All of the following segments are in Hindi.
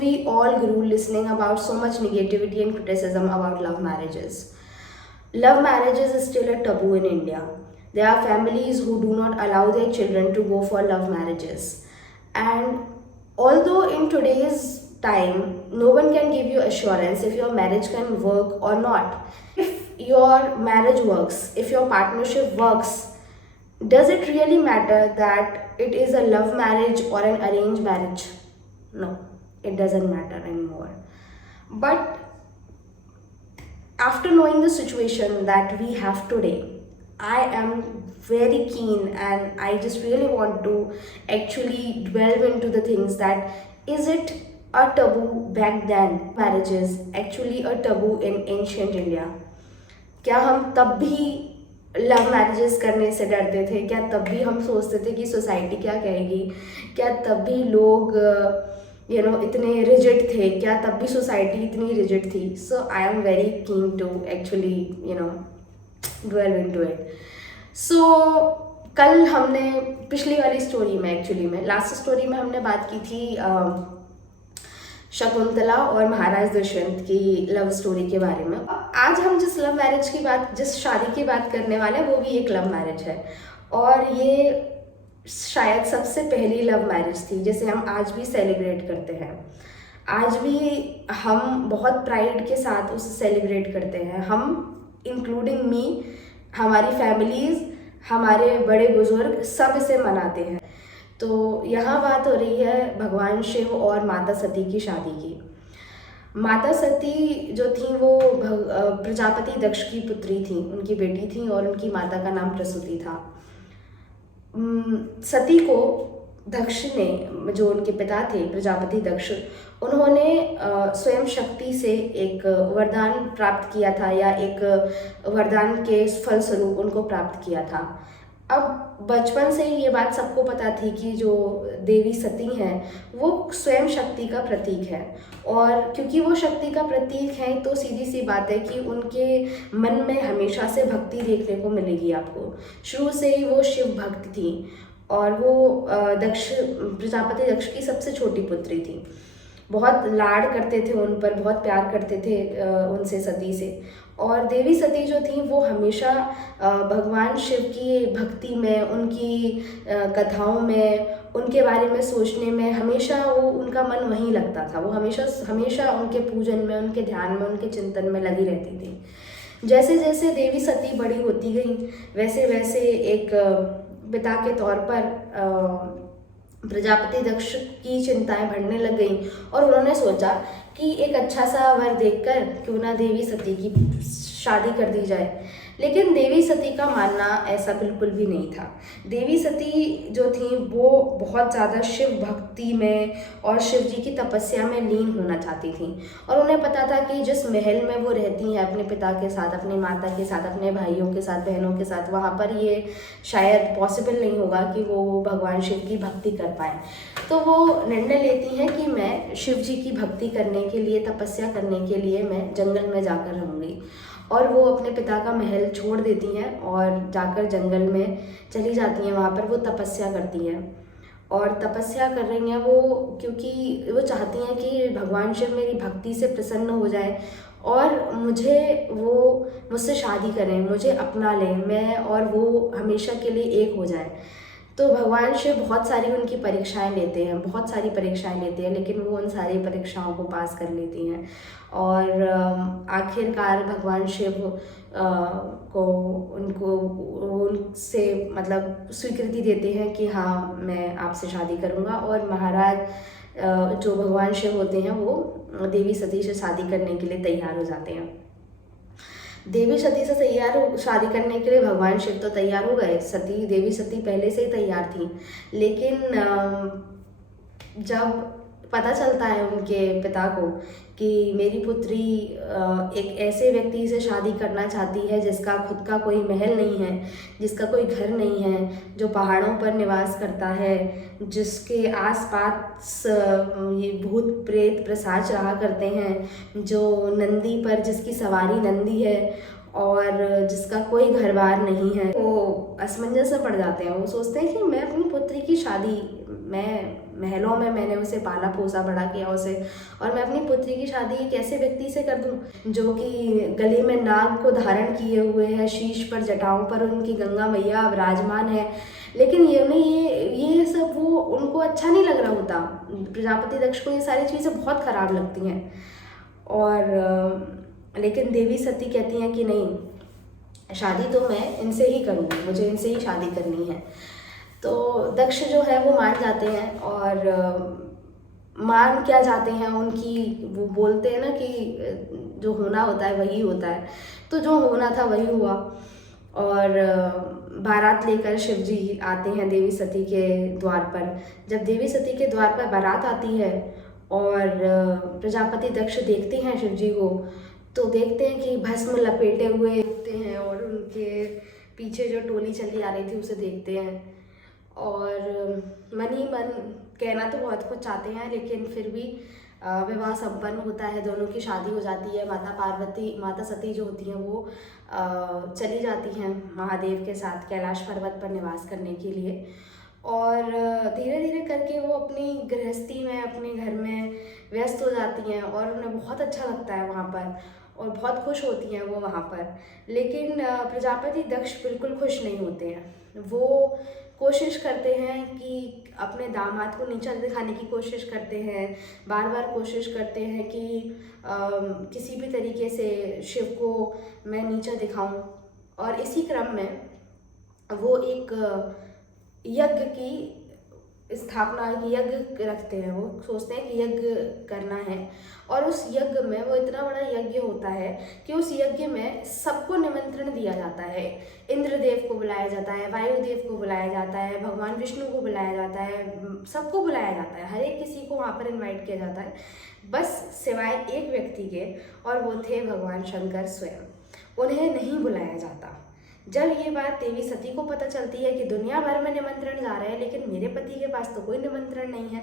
We all grew listening about so much negativity and criticism about love marriages. Love marriages is still a taboo in India. There are families who do not allow their children to go for love marriages. And although in today's time, no one can give you assurance if your marriage can work or not. If your marriage works, if your partnership works, does it really matter that it is a love marriage or an arranged marriage? No, it doesn't matter anymore. But after knowing the situation that we have today, I am very keen and I just really want to actually delve into the things that is it a taboo back then? Marriages actually a taboo in ancient India. क्या हम तब भी लव मैरिजेस करने से डरते थे? क्या तब भी हम सोचते थे कि सोसाइटी क्या कहेगी? क्या तब भी लोग इतने रिजिड थे? क्या तब भी सोसाइटी इतनी रिजिड थी? So I am very keen to actually delve into it. So कल हमने पिछली वाली स्टोरी में लास्ट स्टोरी में हमने बात की थी शकुंतला और महाराज दुष्यंत की लव स्टोरी के बारे में. आज हम जिस शादी की बात करने वाले हैं वो भी एक लव मैरिज है, और ये शायद सबसे पहली लव मैरिज थी जिसे हम आज भी सेलिब्रेट करते हैं. आज भी हम बहुत प्राइड के साथ उसे सेलिब्रेट करते हैं. हम इंक्लूडिंग मी, हमारी फैमिलीज़, हमारे बड़े बुजुर्ग सब इसे मनाते हैं. तो यहाँ बात हो रही है भगवान शिव और माता सती की शादी की. माता सती जो थी वो प्रजापति दक्ष की पुत्री थी, उनकी बेटी थी, और उनकी माता का नाम प्रसूति था. सती को दक्ष ने, जो उनके पिता थे प्रजापति दक्ष, उन्होंने स्वयं शक्ति से एक वरदान प्राप्त किया था, या एक वरदान के फलस्वरूप उनको प्राप्त किया था. अब बचपन से ही ये बात सबको पता थी कि जो देवी सती हैं वो स्वयं शक्ति का प्रतीक है, और क्योंकि वो शक्ति का प्रतीक है तो सीधी सी बात है कि उनके मन में हमेशा से भक्ति देखने को मिलेगी आपको. शुरू से ही वो शिव भक्त थी, और वो प्रजापति दक्ष की सबसे छोटी पुत्री थी. बहुत लाड़ करते थे उन पर, बहुत प्यार करते थे उनसे, सती से. और देवी सती जो थी वो हमेशा भगवान शिव की भक्ति में, उनकी कथाओं में, उनके बारे में सोचने में, हमेशा वो उनका मन वहीं लगता था. वो हमेशा उनके पूजन में, उनके ध्यान में, उनके चिंतन में लगी रहती थी. जैसे जैसे देवी सती बड़ी होती गई वैसे वैसे एक पिता के तौर पर प्रजापति दक्ष की चिंताएं बढ़ने लग गईं, और उन्होंने सोचा कि एक अच्छा सा वर देखकर क्यों ना देवी सती की शादी कर दी जाए. लेकिन देवी सती का मानना ऐसा बिल्कुल भी नहीं था. देवी सती जो थी वो बहुत ज़्यादा शिव भक्ति में और शिव जी की तपस्या में लीन होना चाहती थी, और उन्हें पता था कि जिस महल में वो रहती हैं अपने पिता के साथ, अपनी माता के साथ, अपने भाइयों के साथ, बहनों के साथ, वहाँ पर ये शायद पॉसिबल नहीं होगा कि वो भगवान शिव की भक्ति कर पाएँ. तो वो निर्णय लेती हैं कि मैं शिव जी की भक्ति करने के लिए, तपस्या करने के लिए मैं जंगल में जाकर रहूँगी. और वो अपने पिता का महल छोड़ देती हैं और जाकर जंगल में चली जाती हैं. वहाँ पर वो तपस्या करती हैं, और तपस्या कर रही हैं वो क्योंकि वो चाहती हैं कि भगवान शिव मेरी भक्ति से प्रसन्न हो जाए और मुझसे शादी करें, मुझे अपना लें, मैं और वो हमेशा के लिए एक हो जाए. तो भगवान शिव बहुत सारी उनकी परीक्षाएं लेते हैं, लेकिन वो उन सारी परीक्षाओं को पास कर लेती हैं, और आखिरकार भगवान शिव को उनसे मतलब स्वीकृति देते हैं कि हाँ मैं आपसे शादी करूँगा. और महाराज जो भगवान शिव होते हैं वो देवी सती से शादी करने के लिए तैयार हो जाते हैं. देवी सती से शादी करने के लिए भगवान शिव तो तैयार हो गए, देवी सती पहले से ही तैयार थी. लेकिन जब पता चलता है उनके पिता को कि मेरी पुत्री एक ऐसे व्यक्ति से शादी करना चाहती है जिसका खुद का कोई महल नहीं है, जिसका कोई घर नहीं है, जो पहाड़ों पर निवास करता है, जिसके आसपास ये भूत प्रेत प्रसाच रहा करते हैं, जो नंदी पर, जिसकी सवारी नंदी है, और जिसका कोई घर बार नहीं है, वो असमंजस में पड़ जाते हैं. वो सोचते हैं कि मैं अपनी पुत्री की शादी मैं महलों में मैंने उसे पाला पोसा बड़ा किया उसे, और मैं अपनी पुत्री की शादी एक ऐसे व्यक्ति से कर दूं जो कि गले में नाग को धारण किए हुए है, शीश पर जटाओं पर उनकी गंगा मैया विराजमान है, लेकिन ये सब वो उनको अच्छा नहीं लग रहा होता। प्रजापति दक्ष को ये सारी चीज़ें बहुत ख़राब लगती हैं। और लेकिन देवी सती कहती हैं कि नहीं, शादी तो मैं इनसे ही करूँगी, मुझे इनसे ही शादी करनी है। तो दक्ष जो है वो मान जाते हैं, और मान क्या जाते हैं उनकी, वो बोलते हैं ना कि जो होना होता है वही होता है। तो जो होना था वही हुआ, और बारात लेकर शिव जी आते हैं देवी सती के द्वार पर। जब देवी सती के द्वार पर बारात आती है और प्रजापति दक्ष देखते हैं शिव जी को, तो देखते हैं कि भस्म लपेटे हुए होते हैं, और उनके पीछे जो टोली चली आ रही थी उसे देखते हैं, और मन ही मन कहना तो बहुत कुछ चाहते हैं, लेकिन फिर भी विवाह संपन्न होता है, दोनों की शादी हो जाती है। माता पार्वती, माता सती जो होती हैं वो चली जाती हैं महादेव के साथ कैलाश पर्वत पर निवास करने के लिए, और धीरे धीरे करके वो अपनी गृहस्थी में, अपने घर में व्यस्त हो जाती हैं, और उन्हें बहुत अच्छा लगता है वहाँ पर, और बहुत खुश होती हैं वो वहाँ पर। लेकिन प्रजापति दक्ष बिल्कुल खुश नहीं होते हैं। वो कोशिश करते हैं कि अपने दामाद को नीचा दिखाने की कोशिश करते हैं, बार बार कोशिश करते हैं कि किसी भी तरीके से शिव को मैं नीचा दिखाऊं, और इसी क्रम में वो एक यज्ञ की स्थापना, यज्ञ रखते हैं। वो सोचते हैं कि यज्ञ करना है, और उस यज्ञ में वो इतना बड़ा यज्ञ होता है कि उस यज्ञ में सबको निमंत्रण दिया जाता है। इंद्रदेव को बुलाया जाता है, वायुदेव को बुलाया जाता है, भगवान विष्णु को बुलाया जाता है, सबको बुलाया जाता है, हर एक किसी को वहाँ पर इन्वाइट किया जाता है, बस सिवाय एक व्यक्ति के, और वो थे भगवान शंकर स्वयं। उन्हें नहीं बुलाया जाता। जब ये बात देवी सती को पता चलती है कि दुनिया भर में निमंत्रण जा रहे हैं, लेकिन मेरे पति के पास तो कोई निमंत्रण नहीं है,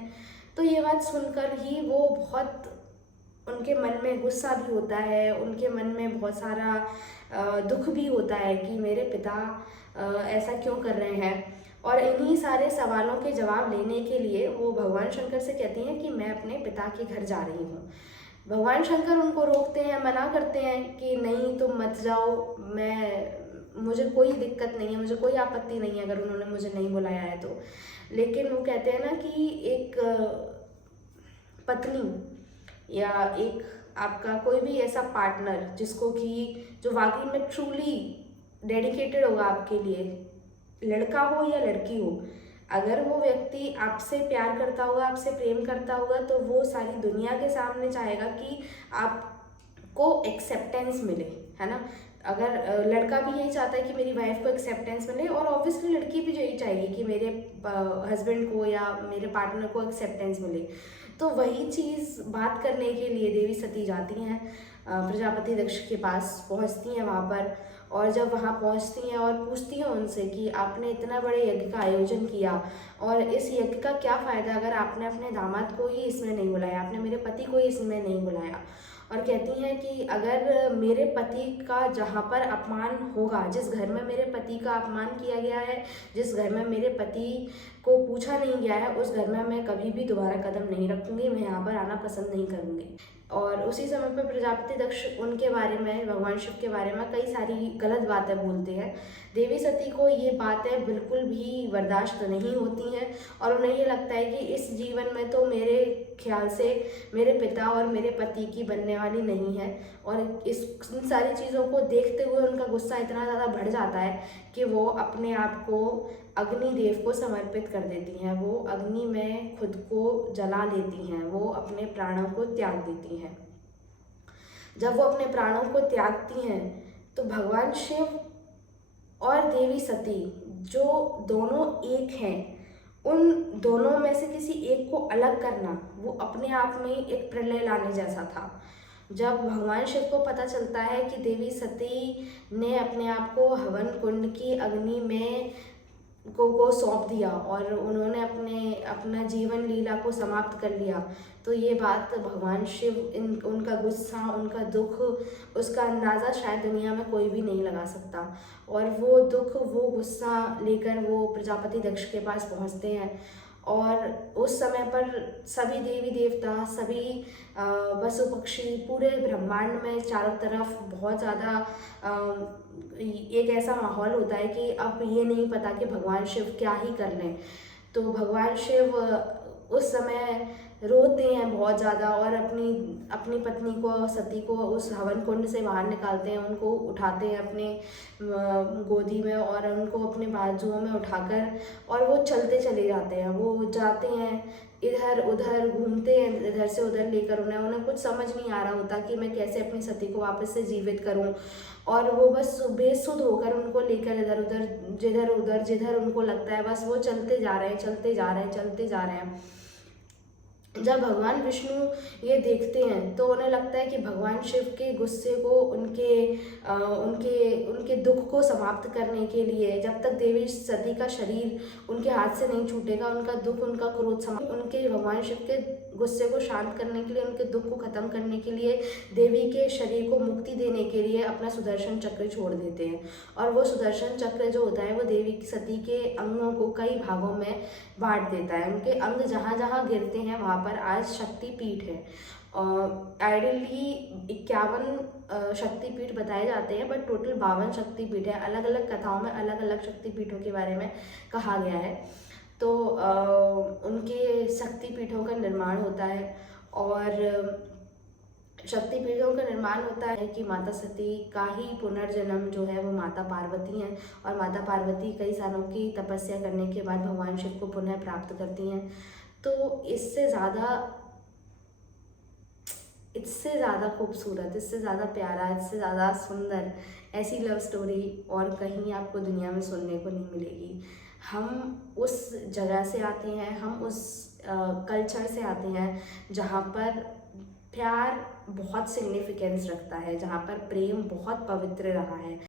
तो ये बात सुनकर ही वो बहुत, उनके मन में गुस्सा भी होता है, उनके मन में बहुत सारा दुख भी होता है कि मेरे पिता ऐसा क्यों कर रहे हैं। और इन्हीं सारे सवालों के जवाब लेने के लिए वो भगवान शंकर से कहती हैं कि मैं अपने पिता के घर जा रही हूँ। भगवान शंकर उनको रोकते हैं, मना करते हैं कि नहीं, तुम मत जाओ, मुझे कोई दिक्कत नहीं है, मुझे कोई आपत्ति नहीं है अगर उन्होंने मुझे नहीं बुलाया है तो। लेकिन वो कहते हैं ना कि एक पत्नी या एक आपका कोई भी ऐसा पार्टनर जिसको कि जो वाकई में ट्रूली डेडिकेटेड होगा आपके लिए, लड़का हो या लड़की हो, अगर वो व्यक्ति आपसे प्यार करता होगा, आपसे प्रेम करता होगा, तो वो सारी दुनिया के सामने चाहेगा कि आपको एक्सेप्टेंस मिले, है ना। अगर लड़का भी यही चाहता है कि मेरी वाइफ को एक्सेप्टेंस मिले, और ऑब्वियसली लड़की भी यही चाहेगी कि मेरे हस्बैंड को या मेरे पार्टनर को एक्सेप्टेंस मिले। तो वही चीज़ बात करने के लिए देवी सती जाती हैं, प्रजापति दक्ष के पास पहुंचती हैं वहाँ पर, और जब वहाँ पहुँचती हैं और पूछती हैं उनसे कि आपने इतना बड़े यज्ञ का आयोजन किया, और इस यज्ञ का क्या फ़ायदा अगर आपने अपने दामाद को ही इसमें नहीं बुलाया, आपने मेरे पति को ही इसमें नहीं बुलाया। और कहती हैं कि अगर मेरे पति का जहाँ पर अपमान होगा, जिस घर में मेरे पति का अपमान किया गया है, जिस घर में मेरे पति को पूछा नहीं गया है, उस घर में मैं कभी भी दोबारा कदम नहीं रखूँगी, मैं यहाँ पर आना पसंद नहीं करूँगी। और उसी समय पर प्रजापति दक्ष उनके बारे में, भगवान शिव के बारे में कई सारी गलत बातें बोलते हैं। देवी सती को ये बातें बिल्कुल भी बर्दाश्त नहीं होती हैं, और उन्हें ये लगता है कि इस जीवन में तो मेरे ख्याल से मेरे पिता और मेरे पति की बनने वाली नहीं है। और इन सारी चीज़ों को देखते हुए उनका गुस्सा इतना ज़्यादा बढ़ जाता है कि वो अपने आप को अग्निदेव को समर्पित कर देती हैं। वो अग्नि में खुद को जला लेती हैं, वो अपने प्राणों को त्याग देती हैं। जब वो अपने प्राणों को त्यागती हैं तो भगवान शिव और देवी सती जो दोनों एक हैं, उन दोनों में से किसी एक को अलग करना वो अपने आप में एक प्रलय लाने जैसा था। जब भगवान शिव को पता चलता है कि देवी सती ने अपने आप को हवन कुंड की अग्नि में को सौंप दिया और उन्होंने अपना जीवन लीला को समाप्त कर लिया, तो ये बात भगवान शिव उनका गुस्सा, उनका दुख, उसका अंदाज़ा शायद दुनिया में कोई भी नहीं लगा सकता। और वो दुख, वो गुस्सा लेकर वो प्रजापति दक्ष के पास पहुंचते हैं और उस समय पर सभी देवी देवता, सभी पशु पक्षी, पूरे ब्रह्मांड में चारों तरफ बहुत ज़्यादा एक ऐसा माहौल होता है कि अब ये नहीं पता कि भगवान शिव क्या ही कर लें। तो भगवान शिव उस समय रोते हैं बहुत ज़्यादा और अपनी अपनी पत्नी को, सती को, उस हवन कुंड से बाहर निकालते हैं, उनको उठाते हैं अपने गोदी में और उनको अपने बाजुओं में उठाकर, और वो चलते चले जाते हैं। वो जाते हैं इधर उधर, घूमते हैं इधर से उधर लेकर, उन्हें कुछ समझ नहीं आ रहा होता कि मैं कैसे अपनी सती को वापस से जीवित करूं, और वो बस बेसुध होकर उनको लेकर इधर उधर, जिधर उधर, जिधर उनको लगता है बस वो चलते जा रहे हैं, चलते जा रहे हैं, चलते जा रहे हैं। जब भगवान विष्णु ये देखते हैं तो उन्हें लगता है कि भगवान शिव के गुस्से को, उनके दुख को समाप्त करने के लिए, जब तक देवी सती का शरीर उनके हाथ से नहीं छूटेगा, उनका दुख, उनका क्रोध उनके भगवान शिव के गुस्से को शांत करने के लिए, उनके दुख को खत्म करने के लिए, देवी के शरीर को मुक्ति देने के लिए अपना सुदर्शन चक्र छोड़ देते हैं। और वो सुदर्शन चक्र जो होता है वो देवी सती के अंगों को कई भागों में बांट देता है। उनके अंग जहाँ जहाँ गिरते हैं वहाँ पर आज शक्तिपीठ है। आइडियली 51 शक्तिपीठ बताए जाते हैं, बट टोटल 52 शक्तिपीठ है। अलग अलग कथाओं में अलग अलग शक्तिपीठों के बारे में कहा गया है। तो उनके शक्तिपीठों का निर्माण होता है, और शक्तिपीठों का निर्माण होता है कि माता सती का ही पुनर्जन्म जो है वो माता पार्वती हैं, और माता पार्वती कई सालों की तपस्या करने के बाद भगवान शिव को पुनः प्राप्त करती हैं। तो इससे ज़्यादा खूबसूरत, इससे ज़्यादा प्यारा, इससे ज़्यादा सुंदर ऐसी लव स्टोरी और कहीं आपको दुनिया में सुनने को नहीं मिलेगी। हम उस जगह से आते हैं, हम उस कल्चर से आते हैं जहाँ पर प्यार बहुत सिग्निफिकेंस रखता है, जहाँ पर प्रेम बहुत पवित्र रहा है।